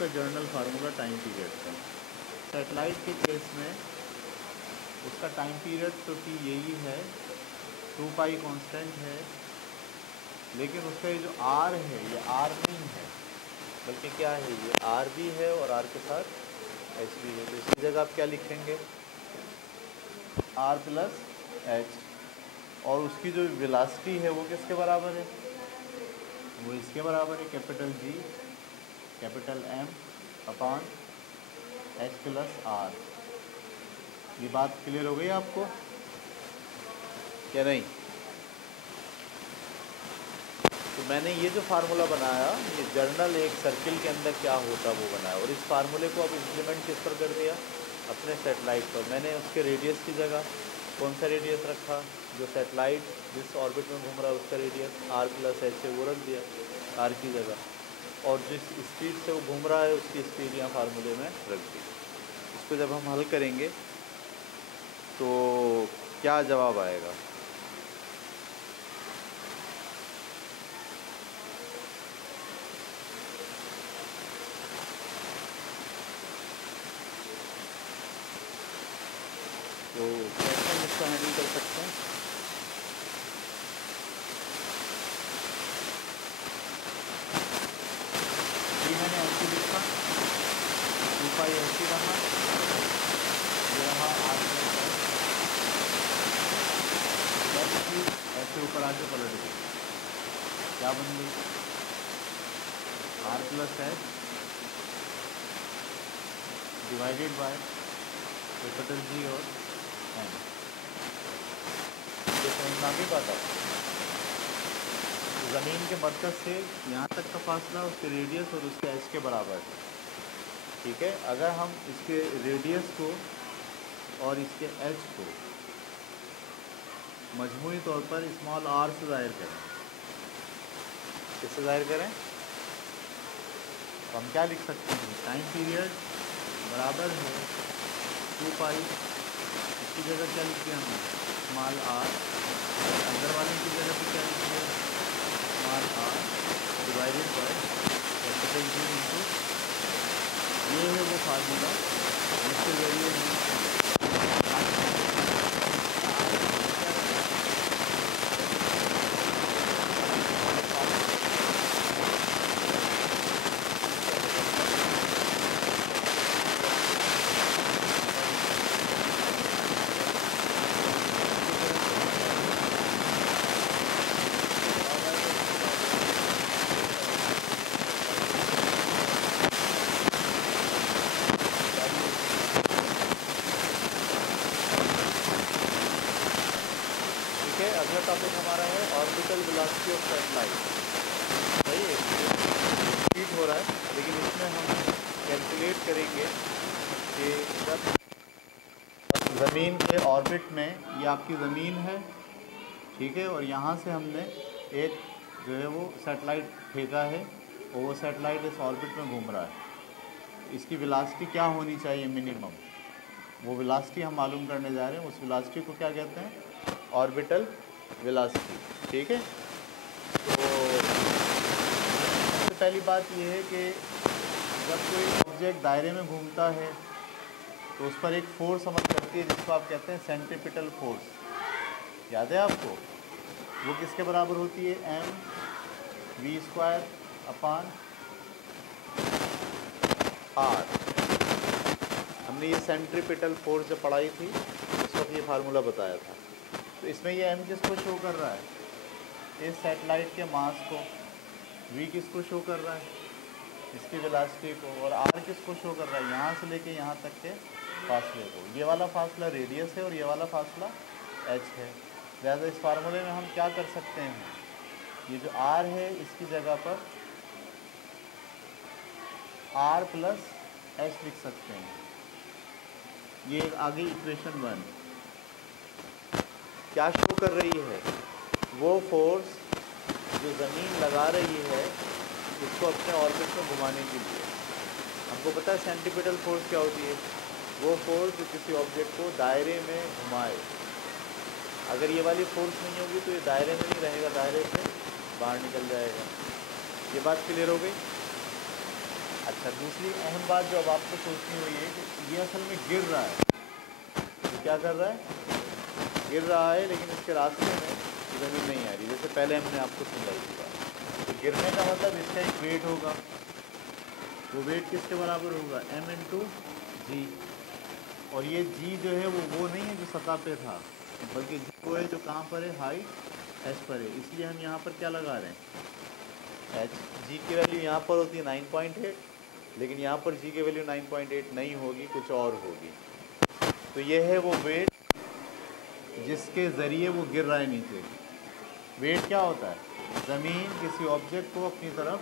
उसका journal formula time period का। Satellite के केस में उसका टाइम पीरियड तो टी यही है, 2 पाई कांस्टेंट है, लेकिन उसका ये जो आर है ये आर नहीं है, बल्कि क्या है, ये आर भी है और आर के साथ एच भी है। तो इसकी जगह आप क्या लिखेंगे, आर प्लस एच, और उसकी जो वेलोसिटी है वो किसके बराबर है, वो इसके बराबर है, capital G capital M upon H plus R. ये बात क्लियर हो गई आपको क्या नहीं? तो मैंने ये जो फार्मूला बनाया, ये जर्नल एक सर्किल के अंदर क्या होता वो बनाया, और इस फार्मूले को अब इम्प्लीमेंट किस पर कर दिया, अपने सेटेलाइट पर। मैंने उसके रेडियस की जगह कौन सा रेडियस रखा, जो सेटेलाइट जिस ऑर्बिट में घूम रहा है उसका रेडियस आर प्लस एच है वो रख दिया आर की जगह, और जिस स्पीड से वो घूम रहा है उसकी स्पीड यहाँ फार्मूले में रख दी। इसको जब हम हल करेंगे तो क्या जवाब आएगा, तो कैसे हम इसको हैंडल कर सकते हैं? ये मैंने ऐसे लिखा, 2 पाई ऐसे रहा, ये रहा आर प्लस एच, ऐसे ऊपर आके पलट गई, क्या बन गई, R plus H divided by capital G और एम। ये समझ में आ गई बात आपको? ज़मीन के मरकज़ से यहाँ तक का फासला उसके रेडियस और उसके एच के बराबर है, ठीक है। अगर हम इसके रेडियस को और इसके एच को मजमूई तौर पर स्मॉल आर से ज़ाहिर करें, किससे ज़ाहिर करें, तो हम क्या लिख सकते हैं, टाइम पीरियड बराबर है 2 पाई, इसकी जगह क्या लिखिए हमने, स्मॉल आर, अंदर वाले की जगह पे क्या लिखिए, small R divided by capital G into, ये है वो फार्मूला जिसके जरिए हम अगला टॉपिक हमारा है ऑर्बिटल वेलोसिटी ऑफ सैटेलाइट। सही है, स्पीड हो रहा है, लेकिन इसमें हम कैलकुलेट करेंगे कि जब ज़मीन के ऑर्बिट में, ये आपकी ज़मीन है, ठीक है, और यहाँ से हमने एक जो है वो सैटेलाइट फेंका है और वो सैटेलाइट इस ऑर्बिट में घूम रहा है, इसकी वेलोसिटी क्या होनी चाहिए मिनिमम, वो वेलोसिटी हम मालूम करने जा रहे हैं। उस वेलोसिटी को क्या कहते हैं, ऑर्बिटल वेलोसिटी, ठीक है। तो सबसे पहली बात ये है कि जब कोई ऑब्जेक्ट दायरे में घूमता है तो उस पर एक फोर्स अमल करती है जिसको आप कहते हैं सेंट्रीपिटल फोर्स, याद है आपको, वो किसके बराबर होती है, M V square upon R. हमने ये सेंट्रीपिटल फोर्स जब पढ़ाई थी उस वक्त ये फार्मूला बताया था। तो इसमें ये एम किसको शो कर रहा है, इस सैटेलाइट के मास को, वी किसको शो कर रहा है, इसकी वेलोसिटी को, और आर किसको शो कर रहा है, यहाँ से लेके यहाँ तक के फासले को। ये वाला फासला रेडियस है और ये वाला फासला एच है। लिहाजा इस फार्मूले में हम क्या कर सकते हैं, ये जो आर है इसकी जगह पर आर प्लस एच लिख सकते हैं। ये आगे इक्वेशन 1 क्या शो कर रही है, वो फोर्स जो ज़मीन लगा रही है उसको अपने ऑर्बिट में घुमाने के लिए। हमको पता है सेंट्रीपिटल फोर्स क्या होती है, वो फोर्स जो किसी ऑब्जेक्ट को दायरे में घुमाए। अगर ये वाली फोर्स नहीं होगी तो ये दायरे में नहीं रहेगा, दायरे से बाहर निकल जाएगा। ये बात क्लियर हो गई? अच्छा, दूसरी अहम बात जो अब आपको सोचनी हुई है कि ये असल में गिर रहा है। तो क्या कर रहा है? गिर रहा है, लेकिन इसके रास्ते में ज़मीन नहीं आ रही, जैसे पहले हमने आपको समझाई थी बात। तो गिरने का मतलब इसका एक वेट होगा, वो वेट किसके बराबर होगा? m इंटू जी। और ये जी जो है वो नहीं है जो सतह पे था, बल्कि जी वो है जो कहाँ पर है? हाइट एच पर है। इसलिए हम यहाँ पर क्या लगा रहे हैं? एच। जी की वैल्यू यहाँ पर होती है 9.8, लेकिन यहाँ पर जी की वैल्यू 9.8 नहीं होगी, कुछ और होगी। तो ये है वो वेट जिसके ज़रिए वो गिर रहा है नीचे। वेट क्या होता है? ज़मीन किसी ऑब्जेक्ट को अपनी तरफ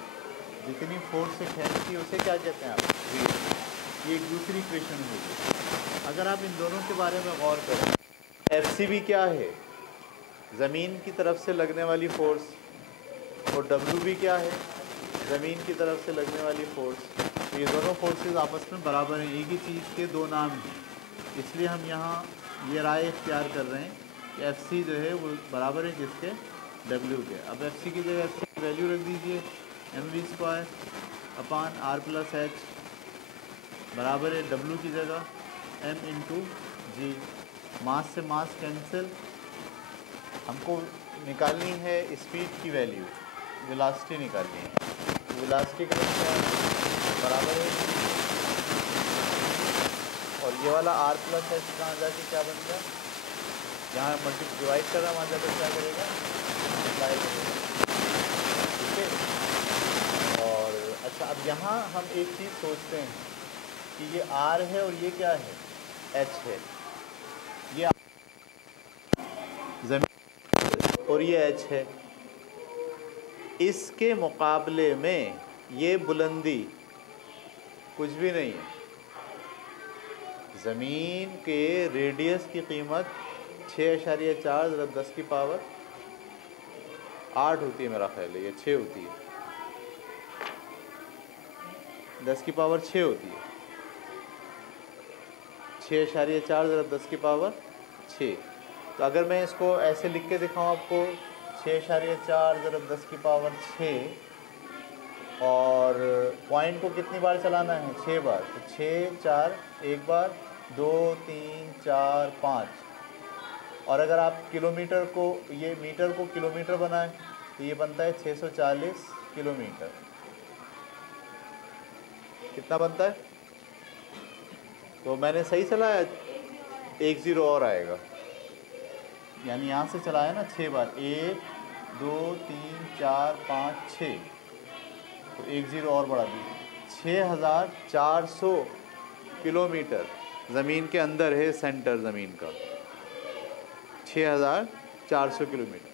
जितनी फोर्स से खींचती है उसे क्या कहते हैं आप? वेट। ये एक दूसरी इक्वेशन होगी। अगर आप इन दोनों के बारे में गौर करें, एफ क्या है? ज़मीन की तरफ से लगने वाली फ़ोर्स, और डब्ल्यू क्या है? ज़मीन की तरफ से लगने वाली फ़ोर्स। तो ये दोनों फोर्सेस आपस में बराबर हैं, एक ही चीज़ के दो नाम हैं। इसलिए हम यहाँ ये राय इख्तियार कर रहे हैं कि एफ जो है वो बराबर है किसके? डब्ल्यू के। अब एफ की जगह एफ की वैल्यू रख दीजिए, mv² अपान r प्लस एच बराबर है डब्ल्यू की जगह m इंटू जी। मास से मास कैंसिल। हमको निकालनी है स्पीड की वैल्यू, वेलोसिटी निकालनी है। वेलोसिटी का बराबर है, और ये वाला r प्लस एच कहाँ जाके क्या बन गया? यहाँ डिवाइड कर रहा है, वहाँ जाकर क्या करेगा? मल्टीप्लाई करेगा। ठीक है। और अच्छा, अब यहाँ हम एक चीज़ सोचते हैं कि ये r है और ये क्या है? h है। ये ज़मीन और ये h है। इसके मुकाबले में ये बुलंदी कुछ भी नहीं है। ज़मीन के रेडियस की कीमत 6.4 × 10 की पावर 8 होती है, मेरा ख्याल है ये 6 होती है, 10 की पावर 6 होती है। 6.4 × 10 की पावर 6। तो अगर मैं इसको ऐसे लिख के दिखाऊँ आपको, 6.4 × 10 की पावर 6, और पॉइंट को कितनी बार चलाना है? 6 बार। तो 6 4 एक बार, 2 3 4 5। और अगर आप किलोमीटर को, ये मीटर को किलोमीटर बनाएं तो ये बनता है 640 किलोमीटर। कितना बनता है? तो मैंने सही चलाया, 1 0 और आएगा, यानी यहाँ से चलाया ना 6 बार, 1 2 3 4 5 6, तो 1 0 और बढ़ा दी। 6400 किलोमीटर ज़मीन के अंदर है सेंटर ज़मीन का, 6400 किलोमीटर।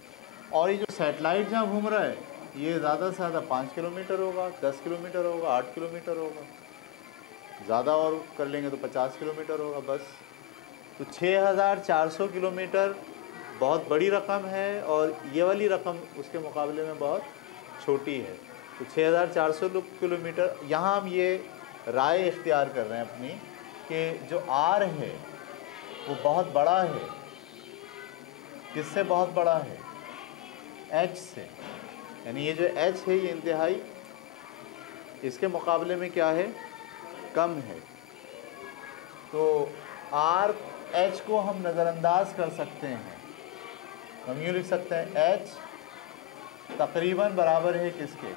और ये जो सैटेलाइट जहाँ घूम रहा है ये ज़्यादा से ज़्यादा 5 किलोमीटर होगा, 10 किलोमीटर होगा, 8 किलोमीटर होगा, ज़्यादा और कर लेंगे तो 50 किलोमीटर होगा बस। तो 6400 किलोमीटर बहुत बड़ी रकम है, और ये वाली रकम उसके मुकाबले में बहुत छोटी है। तो 6400 किलोमीटर, यहाँ हम ये राय इख्तियार कर रहे हैं अपनी कि जो आर है वो बहुत बड़ा है। किससे बहुत बड़ा है? एच से। यानी ये जो एच है ये इंतहाई इसके मुकाबले में क्या है? कम है। तो आर एच को हम नज़रअंदाज कर सकते हैं। हम यूँ लिख सकते हैं एच तकरीबन बराबर है किसके?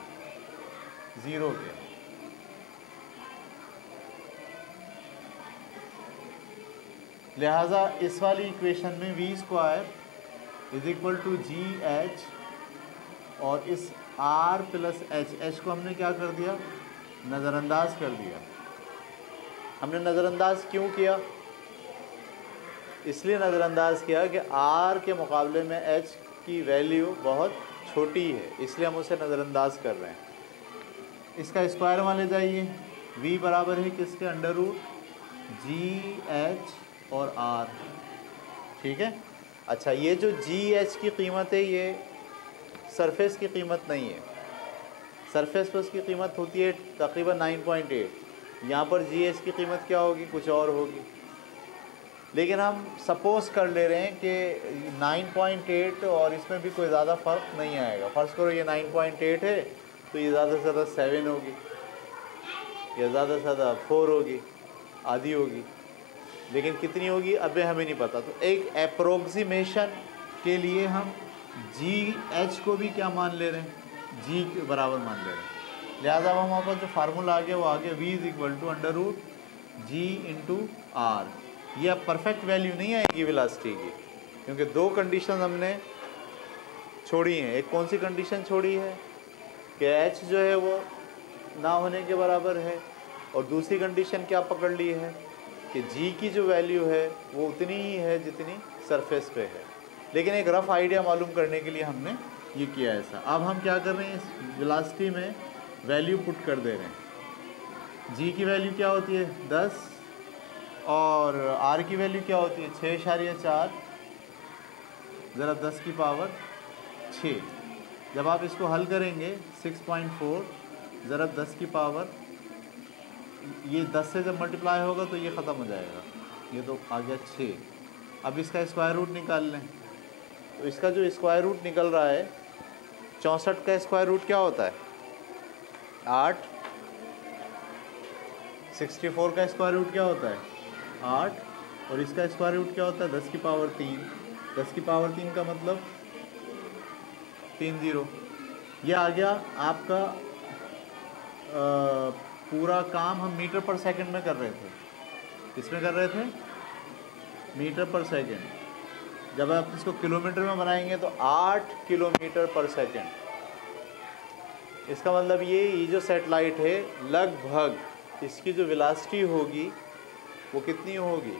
0 के। लिहाजा इस वाली इक्वेशन में v² = GH, और इस R + H को हमने क्या कर दिया? नज़रअंदाज कर दिया। हमने नज़रअंदाज क्यों किया? इसलिए नज़रअंदाज किया कि R के मुकाबले में H की वैल्यू बहुत छोटी है, इसलिए हम उसे नज़रअंदाज कर रहे हैं। इसका स्क्वायर मान ले जाइए, v बराबर है किसके? √GH और R। ठीक है। अच्छा, ये जो GH की कीमत है ये सरफेस की कीमत नहीं है। सरफेस पर उसकी कीमत होती है तकरीबन 9.8। यहाँ पर GH की कीमत क्या होगी? कुछ और होगी। लेकिन हम सपोज़ कर ले रहे हैं कि 9.8 और इसमें भी कोई ज़्यादा फ़र्क नहीं आएगा। फ़र्ज़ करो ये 9.8 है तो ये ज़्यादा से ज़्यादा 7 होगी। या ज़्यादा से ज़्यादा 4 होगी, आधी होगी, लेकिन कितनी होगी अभी हमें नहीं पता। तो एक अप्रोक्सीमेशन के लिए हम जी एच को भी क्या मान ले रहे हैं, जी के बराबर मान ले रहे हैं। लिहाजा अब हमारे पास जो फार्मूला आ गया वो आ गया v is equal to under root G into R. ये अब परफेक्ट वैल्यू नहीं आएगी वेलोसिटी की, क्योंकि दो कंडीशन हमने छोड़ी हैं। एक कौन सी कंडीशन छोड़ी है कि एच जो है वो ना होने के बराबर है, और दूसरी कंडीशन क्या पकड़ ली है कि जी की जो वैल्यू है वो उतनी ही है जितनी सरफेस पे है। लेकिन एक रफ़ आइडिया मालूम करने के लिए हमने ये किया ऐसा। अब हम क्या कर रहे हैं, इस वेलोसिटी में वैल्यू पुट कर दे रहे हैं। जी की वैल्यू क्या होती है 10 और आर की वैल्यू क्या होती है 6.4 ज़रा 10 की पावर 6। जब आप इसको हल करेंगे 6.4 ज़रा 10 की पावर, ये 10 से जब मल्टीप्लाई होगा तो ये ख़त्म हो जाएगा, ये तो आ गया 6। अब इसका स्क्वायर रूट निकाल लें, तो इसका जो स्क्वायर रूट निकल रहा है 64 का स्क्वायर रूट क्या होता है 8, 64 का स्क्वायर रूट क्या होता है 8, और इसका स्क्वायर रूट क्या होता है 10 की पावर 3। 10 की पावर 3 का मतलब 30। ये आ गया आपका पूरा काम हम मीटर पर सेकंड में कर रहे थे। किसमें कर रहे थे, मीटर पर सेकंड। जब आप इसको किलोमीटर में बनाएंगे तो 8 किलोमीटर पर सेकंड। इसका मतलब ये जो सैटेलाइट है लगभग इसकी जो वेलोसिटी होगी वो कितनी होगी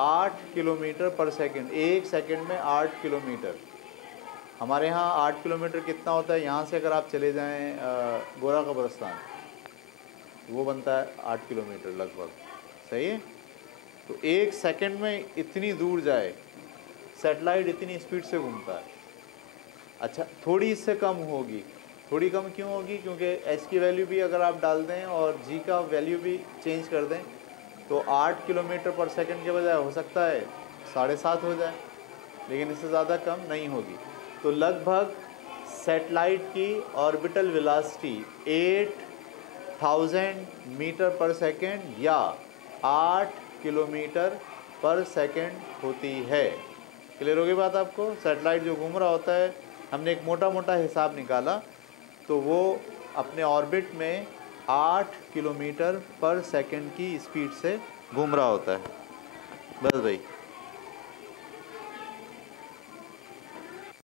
8 किलोमीटर पर सेकंड। एक सेकंड में 8 किलोमीटर। हमारे यहाँ 8 किलोमीटर कितना होता है, यहाँ से अगर आप चले जाएं गोरा कब्रिस्तान वो बनता है 8 किलोमीटर लगभग, सही है। तो एक सेकंड में इतनी दूर जाए सैटेलाइट, इतनी स्पीड से घूमता है। अच्छा थोड़ी इससे कम होगी, थोड़ी कम क्यों होगी, क्योंकि एच की वैल्यू भी अगर आप डाल दें और जी का वैल्यू भी चेंज कर दें तो 8 किलोमीटर पर सेकंड के बजाय हो सकता है 7.5 हो जाए, लेकिन इससे ज़्यादा कम नहीं होगी। तो लगभग सैटेलाइट की ऑर्बिटल वेलोसिटी 8000 मीटर पर सेकंड या 8 किलोमीटर पर सेकंड होती है। क्लियर होगी बात आपको। सैटेलाइट जो घूम रहा होता है, हमने एक मोटा मोटा हिसाब निकाला तो वो अपने ऑर्बिट में 8 किलोमीटर पर सेकंड की स्पीड से घूम रहा होता है। बस भाई।